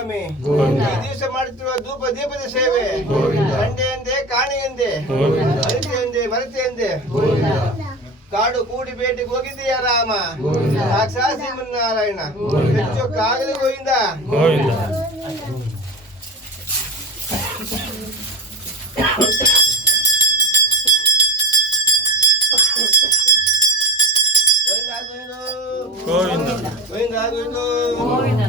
ಸ್ವಾಮಿ ಗೋವಿಂದ. ಈ ದಿವಸ ಮಾಡುತ್ತಿರುವ ಧೂಪ ದೀಪದ ಸೇವೆ ಗೋವಿಂದ. ಗಂಟೆಯಂತೆ ಕಾಣೆಯಂತೆ ಗೋವಿಂದ. ಮರತೆಯಂತೆ ಮರತೆಯಂತೆ ಕಾಡು ಕೂಡಿ ಭೇಟಿಗೆ ಹೋಗಿದ್ದೀಯ ರಾಮ ಗೋವಿಂದ. ಸಾಕ್ಷಾತ್ ಶ್ರೀಮನ್ನಾರಾಯಣ ಗೋವಿಂದ. ಹೆಚ್ಚೊಕ್ಕಾಗಲಿ ಗೋವಿಂದ ಗೋವಿಂದ ಗೋವಿಂದ ಗೋವಿಂದ ಗೋವಿಂದ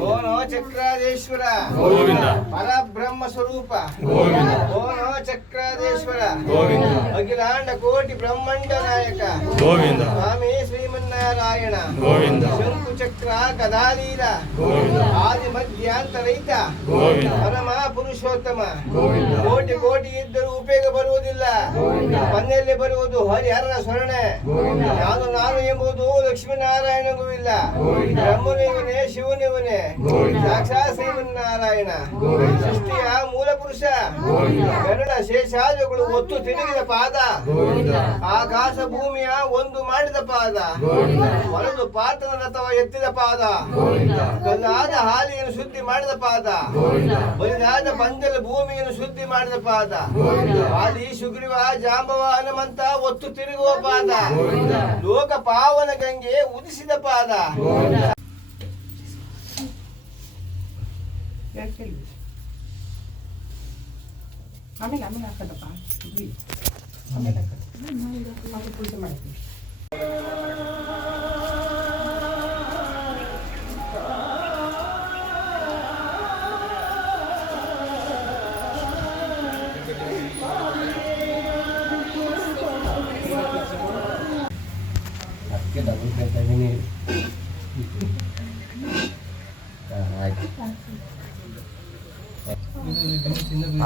oynuyor. ಚಕ್ರಾದೇಶ್ವರ ಗೋವಿಂದ. ಪರಬ್ರಹ್ಮ ಸ್ವರೂಪ. ಗೋವಿಂದ. ಓನೋ ಚಕ್ರಾದೇಶ್ವರ ಗೋವಿಂದ. ಅಖಿಲಾಂಡ ಕೋಟಿ ಬ್ರಹ್ಮಾಂಡ ನಾಯಕ. ಗೋವಿಂದ. ಸ್ವಾಮಿ ಶ್ರೀಮನ್ನಾರಾಯಣ. ಗೋವಿಂದ. ಶಂಕು ಚಕ್ರ ಕದಾಧೀರ ಗೋವಿಂದ. ಆದಿ ಮಧ್ಯಾಂತರಹಿತ ಗೋವಿಂದ. ಪರಮ ಪುರುಷೋತ್ತಮ. ಗೋವಿಂದ. ಕೋಟಿ ಕೋಟಿ ಇದ್ದರೂ ಉಪಯೋಗ ಬರುವುದಿಲ್ಲ. ಗೋವಿಂದ. ಮನೆಯಲ್ಲಿ ಬರುವುದು ಹರಿಹರನ ಸ್ವರ್ಣೆ ಗೋವಿಂದ. ನಾನು ನಾನು ಎಂಬುದು ಲಕ್ಷ್ಮೀನಾರಾಯಣಗೂ ಇಲ್ಲ. ಗೋವಿಂದ. ಬ್ರಹ್ಮನಿವನೇ ಶಿವನಿವನೇ. ಸಾಕ್ಷಾತ್ ಶ್ರೀಮನ್ನಾರಾಯಣ. ಸೃಷ್ಟಿಯ ಮೂಲ ಪುರುಷ. ಗರುಡ ಶೇಷಾದಿಗಳು ಒತ್ತು ತಿರುಗಿದ ಪಾದ. ಆಕಾಶ ಭೂಮಿಯ ಒಂದು ಮಾಡಿದ ಪಾದ. ಹೊರದು ಪಾತ್ರನ ರಥವ ಎತ್ತಿದ ಪಾದ. ಕಲ್ಲಾದ ಹಾಲಿಯನ್ನು ಶುದ್ಧಿ ಮಾಡಿದ ಪಾದ. ಬಲಿದಾದ ಪಂಚಲ ಭೂಮಿಯನ್ನು ಶುದ್ಧಿ ಮಾಡಿದ ಪಾದ. ಆದಿ ಸುಗ್ರೀವ ಜಾಂಬವ ಹನುಮಂತ ಒತ್ತು ತಿರುಗುವ ಪಾದ. ಲೋಕ ಪಾವನ ಗಂಗೆ ಉದಿಸಿದ ಪಾದ. ಗೋವಿಂದ ಆಮೇಲೆ ಆಮೇಲೆ ಹಾಕದಪ್ಪ ಇದ್ವಿ ಆಮೇಲೆ ಹಾಕೋದು ಆಮೇಲೆ ಪೂಜೆ ಮಾಡ್ತೀವಿ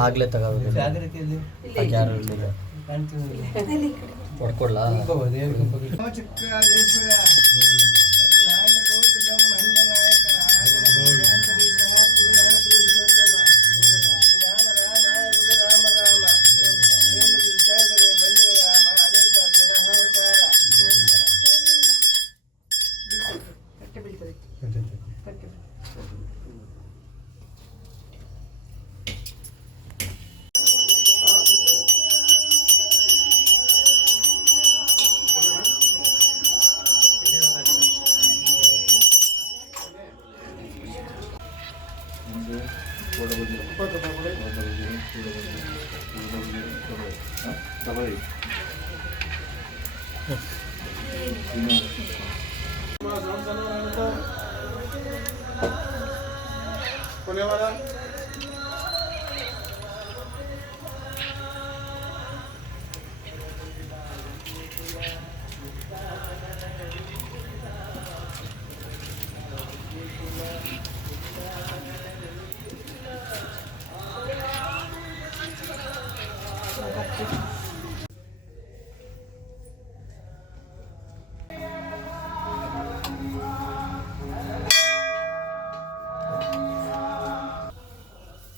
ಆಗ್ಲೇ ತಗೋಬೇಕು. ಯಾರು ಇರ್ಲಿಲ್ಲ म्हणजे four double zero four double zero four double zero four double zero double eight हां डबल एट कोणेवाला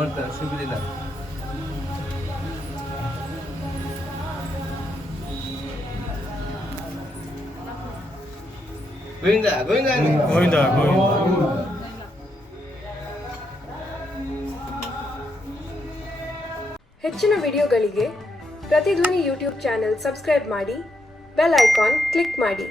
ಶುರು ಸಿಗುದಿಲ್ಲ. ಸುಬಿಡಿಲ್ಲ ಗೋವಿಂದ ಗೋವಿಂದ. ಗೋವಿಂದ ಗೋವಿಂದ. ಹೆಚ್ಚಿನ ವಿಡಿಯೋಗಳಿಗೆ ಪ್ರತಿಧ್ವನಿ ಯೂಟ್ಯೂಬ್ ಚಾನೆಲ್ ಸಬ್ಸ್ಕ್ರೈಬ್ ಮಾಡಿ ಬೆಲ್ ಐಕಾನ್ ಕ್ಲಿಕ್ ಮಾಡಿ.